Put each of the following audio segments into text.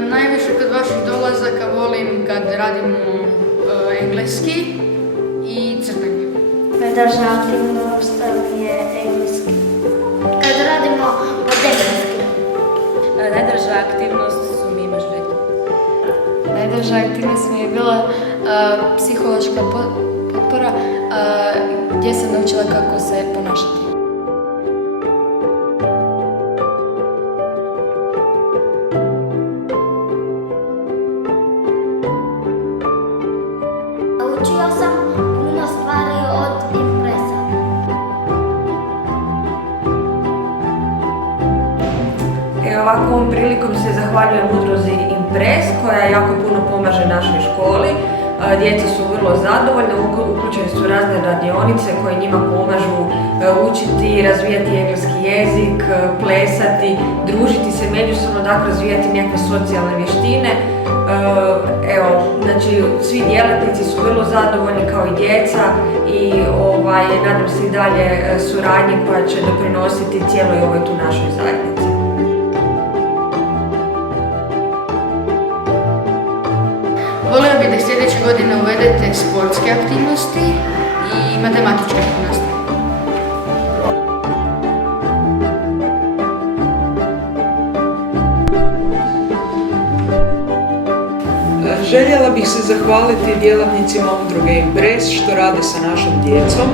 Najviše kod vaših dolazaka volim kad radimo engleski i crtanje. Najdraža aktivnost mi je engleski. Kad radimo od engleski. Najdraža aktivnost su mi želje. Najdraža aktivnost mi je bila psihološka potpora gdje sam naučila kako se ponašati. Naučio sam puno stvari od Impresa. Ovako ovom prilikom se zahvaljujem udruzi Impres koja jako puno pomaže našoj školi. Djeca su vrlo zadovoljne, uključene su razne radionice koje njima pomažu učiti, razvijati engleski jezik, plesati, družiti se međusobno, dakle razvijati nekakve socijalne vještine. Znači, svi djelatnici su vrlo zadovoljni kao i djeca i nadam se i dalje suradnje koja će doprinositi cijeloj ovoj tu našoj zajednici. Volio bih da sljedeće godine uvedete sportske aktivnosti i matematičke aktivnosti. Željela bih se zahvaliti djelatnicima udruge Impres što rade sa našom djecom.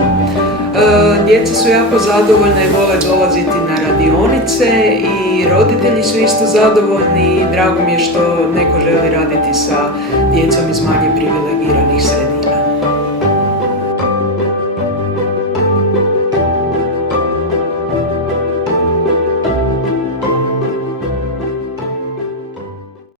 Djeca su jako zadovoljne i vole dolaziti na radionice i roditelji su isto zadovoljni i drago mi je što neko želi raditi sa djecom iz manje privilegiranih sredina.